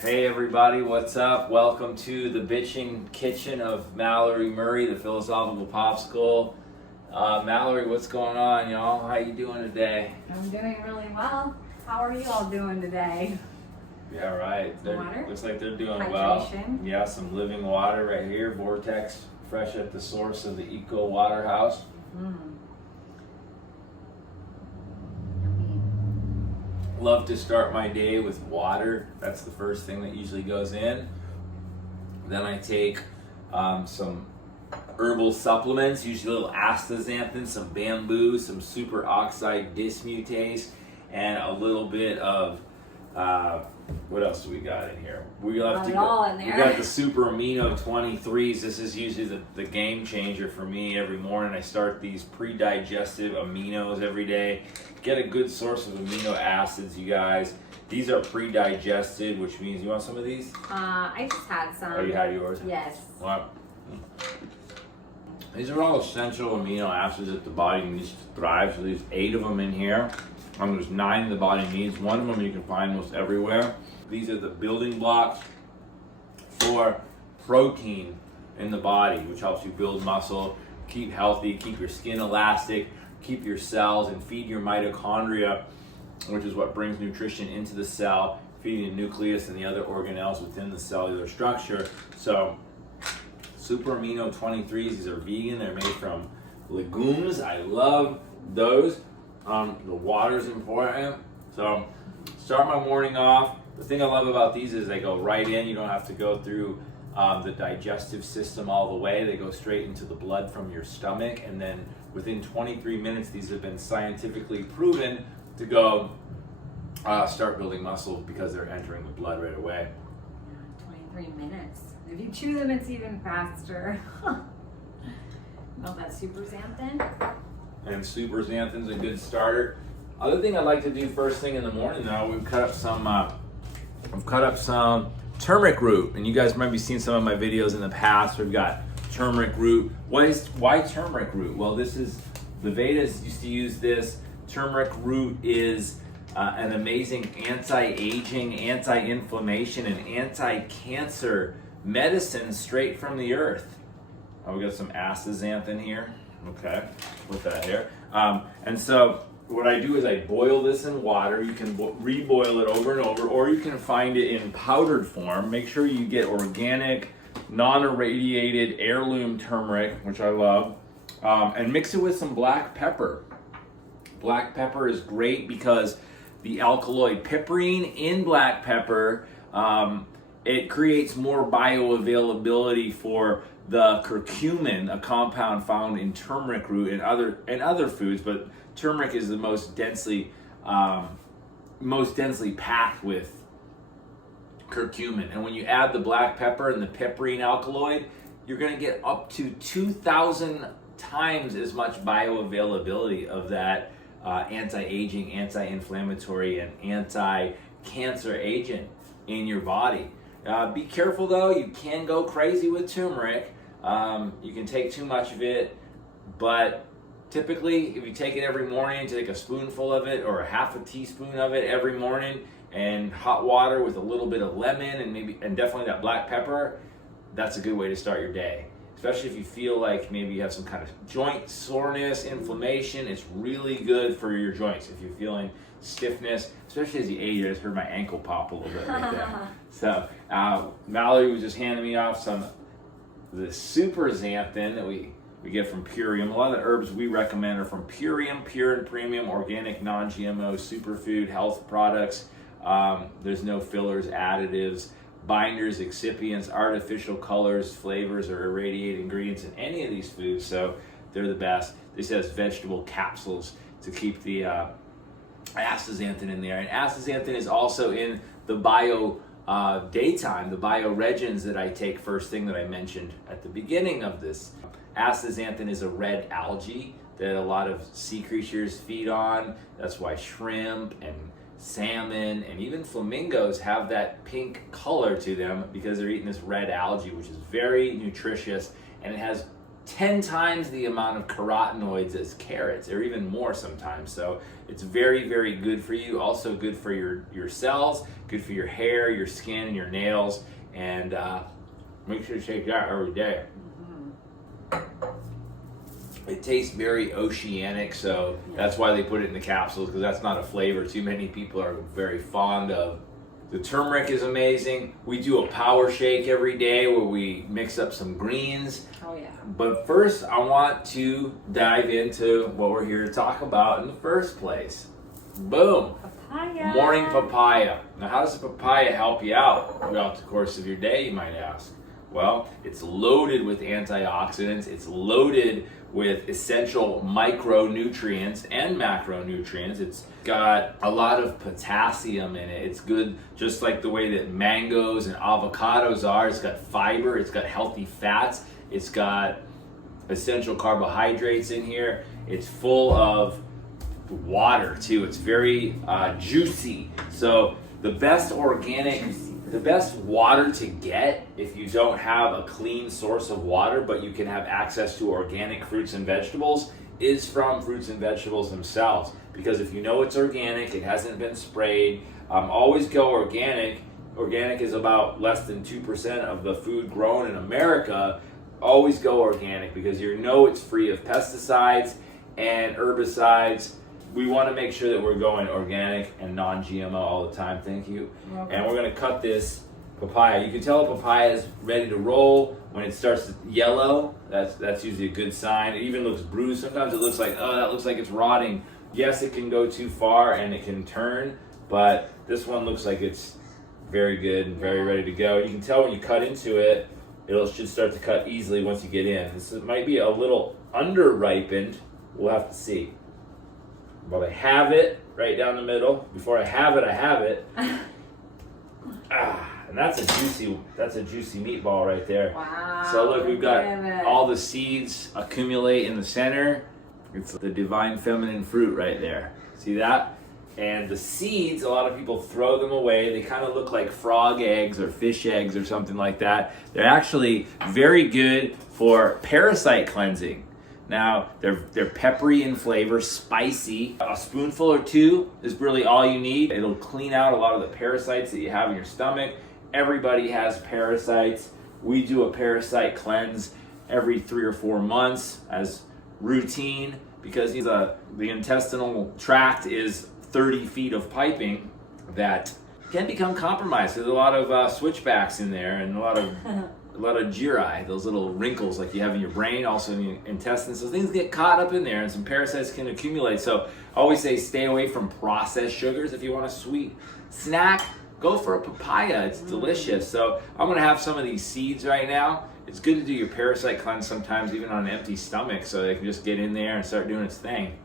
Hey everybody, what's up? Welcome to the Bitchin Kitchen of Mallory Murray, the philosophical popsicle. Mallory, what's going on, y'all? How you doing today? I'm doing really well. How are you all doing today? Yeah, right. Water? Looks like they're doing Hydration. well. Yeah, some living water right here. Vortex, fresh at the source of the Eco Water House. Love to start my day with water. That's the first thing that usually goes in. Then I take some herbal supplements, usually a little astaxanthin, some bamboo, some superoxide dismutase, and a little bit of what else do we got in here? We got the super amino 23s. This is usually the game changer for me every morning. I start these pre-digestive aminos every day. Get a good source of amino acids, you guys. These are pre-digested, which means, you want some of these? I just had some. Oh, you had yours? Yes. Well, these are all essential amino acids that the body needs to thrive. So there's 8 of them in here. There's 9 the body needs. One of them you can find most everywhere. These are the building blocks for protein in the body, which helps you build muscle, keep healthy, keep your skin elastic, keep your cells, and feed your mitochondria, which is what brings nutrition into the cell, feeding the nucleus and the other organelles within the cellular structure. So super amino 23s, these are vegan. They're made from legumes. I love those. The water's important. So start my morning off. The thing I love about these is they go right in. You don't have to go through the digestive system all the way. They go straight into the blood from your stomach, and then within 23 minutes, these have been scientifically proven to go start building muscle because they're entering the blood right away. 23 minutes. If you chew them, it's even faster. Well, that's super xanthan. And super xanthan's a good starter. Other thing I'd like to do first thing in the morning, though, we've cut up some turmeric root, and you guys might be seeing some of my videos in the past. We've got turmeric root. Why turmeric root? Well, this is, the Vedas used to use this. Turmeric root is an amazing anti-aging, anti-inflammation, and anti-cancer medicine straight from the earth. We got some astaxanthin here. Okay, put that here. And so what I do is I boil this in water. You can reboil it over and over, or you can find it in powdered form. Make sure you get organic, non-irradiated heirloom turmeric, which I love, and mix it with some black pepper. Black pepper is great because the alkaloid piperine in black pepper, it creates more bioavailability for the curcumin, a compound found in turmeric root and other foods, but turmeric is the most densely packed with curcumin. And when you add the black pepper and the piperine alkaloid, you're going to get up to 2,000 times as much bioavailability of that anti-aging, anti-inflammatory, and anti-cancer agent in your body. Be careful though, you can go crazy with turmeric. You can take too much of it, but typically if you take it every morning, take a spoonful of it or a half a teaspoon of it every morning, and hot water with a little bit of lemon and definitely that black pepper, that's a good way to start your day. Especially if you feel like maybe you have some kind of joint soreness, inflammation, it's really good for your joints. If you're feeling stiffness, especially as you age, I just heard my ankle pop a little bit right there. So Mallory was just handing me off the super xanthan that we get from Purium. A lot of the herbs we recommend are from Purium, pure and premium, organic, non-GMO, superfood, health products. There's no fillers, additives, binders, excipients, artificial colors, flavors, or irradiated ingredients in any of these foods, so they're the best. This has vegetable capsules to keep the astaxanthin in there. And astaxanthin is also in the daytime, the bioregens that I take first thing that I mentioned at the beginning of this. Astaxanthin is a red algae that a lot of sea creatures feed on. That's why shrimp and salmon and even flamingos have that pink color to them, because they're eating this red algae, which is very nutritious, and it has 10 times the amount of carotenoids as carrots, or even more sometimes. So it's very, very good for you. Also good for your cells, good for your hair, your skin, and your nails. And make sure to take that every day. It tastes very oceanic, so that's why they put it in the capsules, because that's not a flavor too many people are very fond of. The turmeric is amazing. We do a power shake every day where we mix up some greens. Oh yeah. But first, I want to dive into what we're here to talk about in the first place. Boom. Papaya. Morning papaya. Now, how does the papaya help you out throughout the course of your day, you might ask? Well, it's loaded with antioxidants. It's loaded with essential micronutrients and macronutrients. It's got a lot of potassium in it. It's good just like the way that mangoes and avocados are. It's got fiber, it's got healthy fats, it's got essential carbohydrates in here. It's full of water too. It's very juicy. So the best water to get if you don't have a clean source of water, but you can have access to organic fruits and vegetables, is from fruits and vegetables themselves. Because if you know it's organic, it hasn't been sprayed, always go organic. Organic is about less than 2% of the food grown in America. Always go organic because you know it's free of pesticides and herbicides. We want to make sure that we're going organic and non-GMO all the time. Thank you. Okay. And we're going to cut this papaya. You can tell a papaya is ready to roll when it starts to yellow. That's usually a good sign. It even looks bruised. Sometimes it looks like, oh, that looks like it's rotting. Yes, it can go too far and it can turn, but this one looks like it's very good and very ready to go. You can tell when you cut into it, it should start to cut easily once you get in. This might be a little under-ripened. We'll have to see. But I have it right down the middle. Before I have it, I have it. And that's a juicy meatball right there. Wow. So look, we've got all the seeds accumulate in the center. It's the divine feminine fruit right there. See that? And the seeds, a lot of people throw them away. They kind of look like frog eggs or fish eggs or something like that. They're actually very good for parasite cleansing. Now, they're peppery in flavor, spicy. A spoonful or two is really all you need. It'll clean out a lot of the parasites that you have in your stomach. Everybody has parasites. We do a parasite cleanse every 3 or 4 months as routine because the intestinal tract is 30 feet of piping that can become compromised. There's a lot of switchbacks in there and a lot of gyri, those little wrinkles like you have in your brain, also in your intestines. So things get caught up in there and some parasites can accumulate. So I always say stay away from processed sugars. If you want a sweet snack, go for a papaya. It's delicious. So I'm going to have some of these seeds right now. It's good to do your parasite cleanse sometimes even on an empty stomach so they can just get in there and start doing its thing.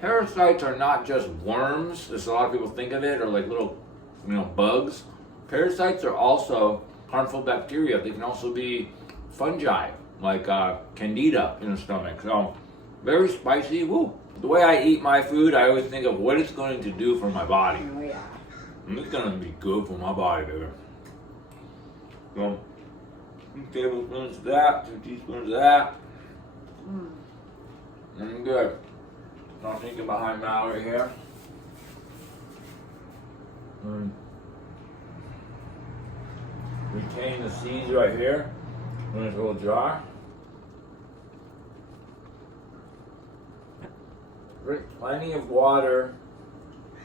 Parasites are not just worms, as a lot of people think of it, or like little bugs. Parasites are also harmful bacteria. They can also be fungi, like candida in the stomach. So, very spicy. Woo. The way I eat my food, I always think of what it's going to do for my body. Oh, yeah. And it's going to be good for my body, baby. So, 2 tablespoons of that, 2 teaspoons of that. And good. Not thinking behind Mallory here. Retain the seeds right here in this little jar. Drink plenty of water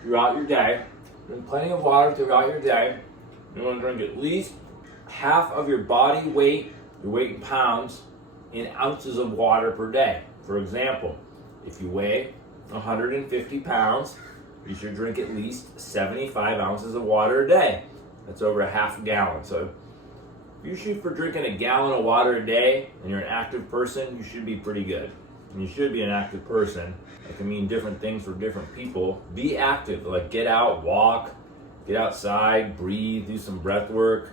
throughout your day. Drink plenty of water throughout your day. You want to drink at least half of your body weight, your weight in pounds, in ounces of water per day. For example, if you weigh 150 pounds, you should drink at least 75 ounces of water a day. That's over a half a gallon. So if you shoot for drinking a gallon of water a day and you're an active person, you should be pretty good. And you should be an active person. That can mean different things for different people. Be active, like get out, walk, get outside, breathe, do some breath work.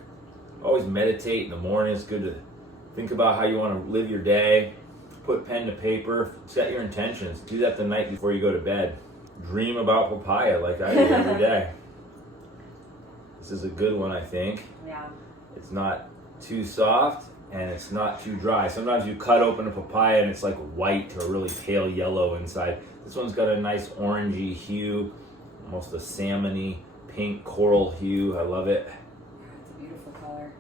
Always meditate in the morning. It's good to think about how you want to live your day. Put pen to paper, set your intentions. Do that the night before you go to bed. Dream about papaya like I do every day. This is a good one, I think. Yeah. It's not too soft and it's not too dry. Sometimes you cut open a papaya and it's like white or really pale yellow inside. This one's got a nice orangey hue, almost a salmony pink coral hue. I love it. It's a beautiful color.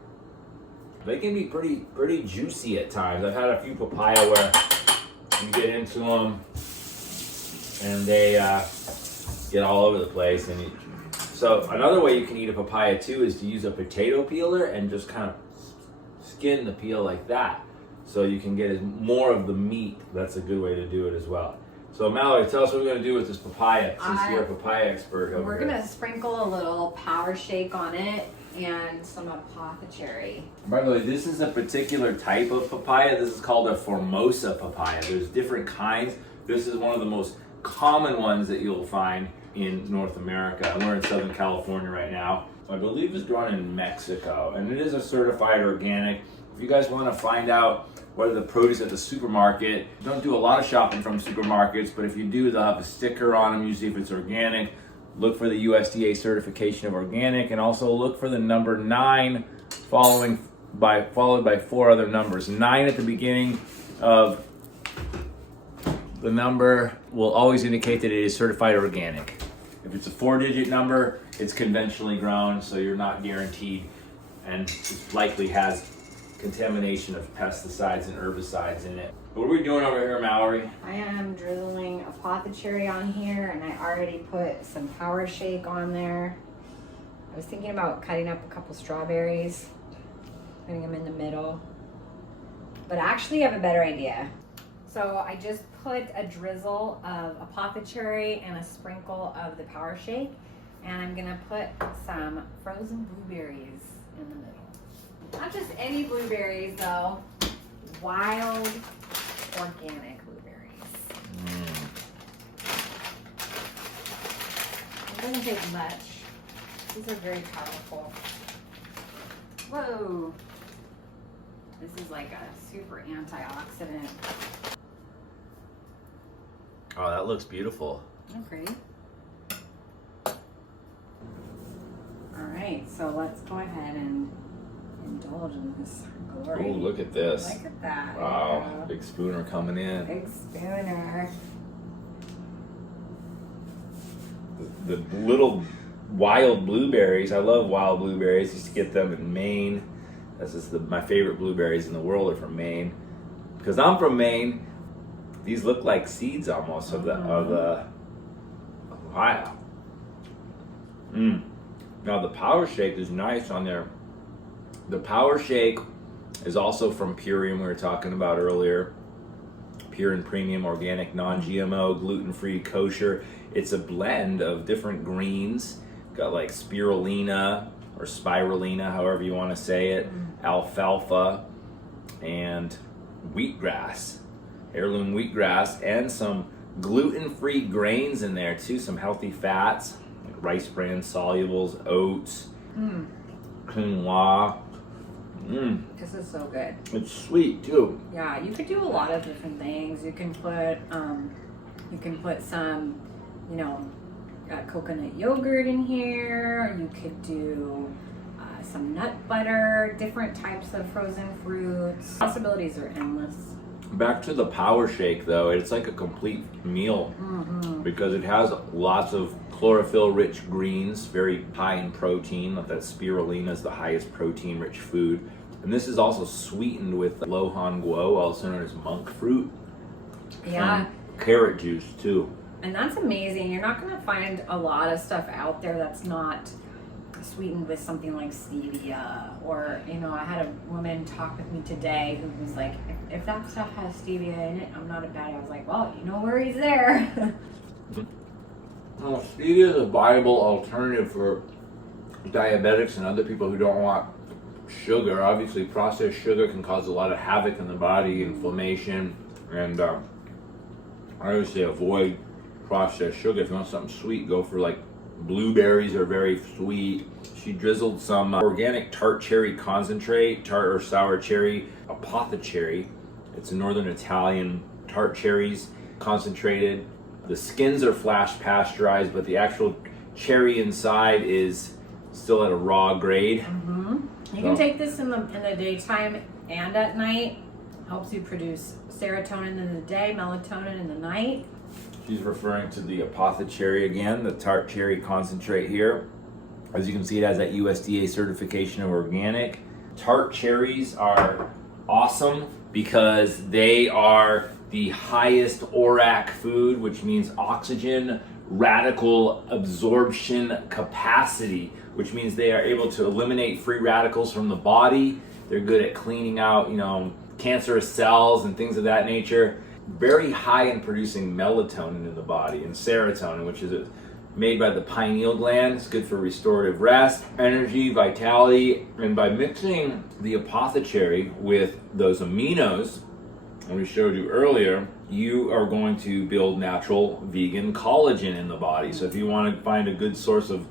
They can be pretty juicy at times. I've had a few papaya where you get into them and they get all over the place. So another way you can eat a papaya too is to use a potato peeler and just kind of skin the peel like that, so you can get more of the meat. That's a good way to do it as well. So Mallory, tell us what we're going to do with this papaya, since you're a papaya expert over We're here. going to sprinkle a little power shake on it and some apothecary. By the way, this is a particular type of papaya. This is called a Formosa papaya. There's different kinds. This is one of the most common ones that you'll find in North America. And we're in Southern California right now. I believe it's grown in Mexico, and it is a certified organic. If you guys want to find out whether the produce at the supermarket, don't do a lot of shopping from supermarkets, but if you do, they'll have a sticker on them, usually if it's organic. Look for the USDA certification of organic, and also look for the number 9 followed by 4 other numbers. 9 at the beginning of the number will always indicate that it is certified organic. If it's a 4-digit number, it's conventionally grown, so you're not guaranteed, and it likely has contamination of pesticides and herbicides in it. What are we doing over here, Mallory? I am drizzling apothecary on here, and I already put some power shake on there. I was thinking about cutting up a couple strawberries, putting them in the middle, but actually I have a better idea. So I just put a drizzle of apothecary and a sprinkle of the power shake, and I'm gonna put some frozen blueberries in the middle. Not just any blueberries though, wild organic blueberries. It doesn't take much. These are very powerful. Whoa. This is like a super antioxidant. Oh, that looks beautiful. Okay. All right, so let's go ahead and indulge in this glory. Oh, look at this. Look at that. Wow, Yeah. big spooner coming in. Big spooner. The little wild blueberries, I love wild blueberries. I used to get them in Maine. This is my favorite blueberries in the world are from Maine. Because I'm from Maine, these look like seeds almost of the Ohio. Now the power shake is nice on there. The power shake is also from Purium, we were talking about earlier. Pure and premium, organic, non-GMO, gluten-free, kosher. It's a blend of different greens. Got like spirulina or spirulina, however you want to say it, alfalfa, and wheatgrass, heirloom wheatgrass, and some gluten-free grains in there too, some healthy fats, like rice bran solubles, oats, quinoa. This is so good. It's sweet too. Yeah, you could do a lot of different things. You can put some, coconut yogurt in here. You could do some nut butter, different types of frozen fruits. Possibilities are endless. Back to the power shake though, it's like a complete meal because it has lots of chlorophyll-rich greens, very high in protein. That spirulina is the highest protein-rich food. And this is also sweetened with lohan guo, also known as monk fruit. Yeah. And carrot juice too. And that's amazing. You're not going to find a lot of stuff out there that's not sweetened with something like stevia. Or, I had a woman talk with me today who was like, if that stuff has stevia in it, I'm not a baddie. I was like, well, no worries there. Well, stevia is a viable alternative for diabetics and other people who don't want sugar. Obviously, processed sugar can cause a lot of havoc in the body, inflammation, and I always say avoid processed sugar. If you want something sweet, go for like blueberries are very sweet. She drizzled some organic tart cherry concentrate, tart or sour cherry apothecary. It's a northern Italian tart cherries concentrated. The skins are flash pasteurized, but the actual cherry inside is still at a raw grade. You can take this in the daytime and at night. Helps you produce serotonin in the day, melatonin in the night. She's referring to the apothecary again, the tart cherry concentrate here. As you can see, it has that USDA certification of organic. Tart cherries are awesome because they are the highest ORAC food, which means oxygen radical absorption capacity, which means they are able to eliminate free radicals from the body. They're good at cleaning out, cancerous cells and things of that nature. Very high in producing melatonin in the body and serotonin, which is made by the pineal gland. It's good for restorative rest, energy, vitality. And by mixing the apothecary with those aminos, and we showed you earlier, you are going to build natural vegan collagen in the body. So if you want to find a good source of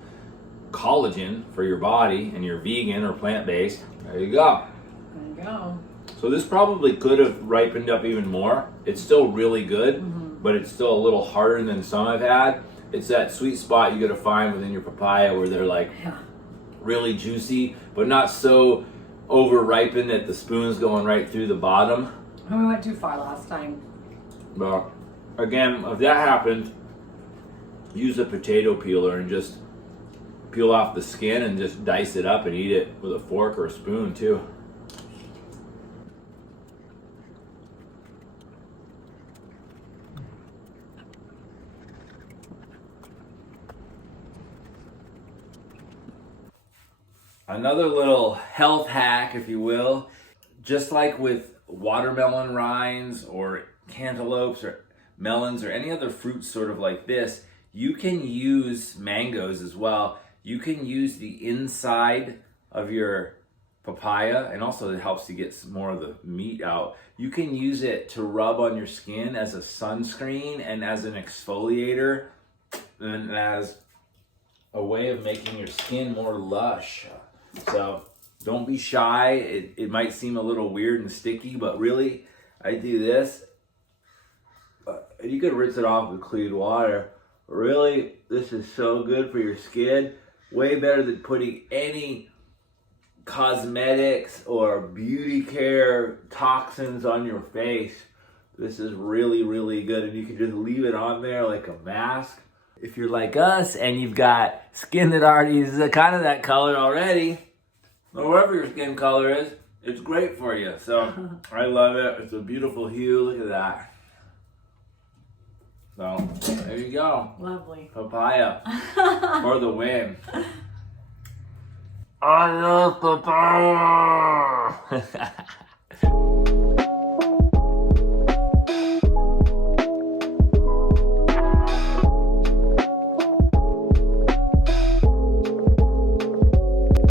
collagen for your body and you're vegan or plant-based, there you go. There you go. So this probably could have ripened up even more. It's still really good, but it's still a little harder than some I've had. It's that sweet spot you gotta find within your papaya where they're like really juicy, but not so over ripened that the spoon's going right through the bottom. And we went too far last time. But again, if that happens, use a potato peeler and just peel off the skin and just dice it up and eat it with a fork or a spoon too. Another little health hack, if you will, just like with watermelon rinds or cantaloupes or melons or any other fruits sort of like this, you can use mangoes as well. You can use the inside of your papaya, and also it helps to get some more of the meat out. You can use it to rub on your skin as a sunscreen and as an exfoliator and as a way of making your skin more lush. So don't be shy. It might seem a little weird and sticky, but really, I do this. You could rinse it off with clean water. Really, this is so good for your skin. Way better than putting any cosmetics or beauty care toxins on your face. This is really, really good, and you can just leave it on there like a mask. If you're like us and you've got skin that already is kind of that color already, or whatever your skin color is, it's great for you. So I love it. It's a beautiful hue. Look at that. So there you go. Lovely. Papaya for the win. I love papaya.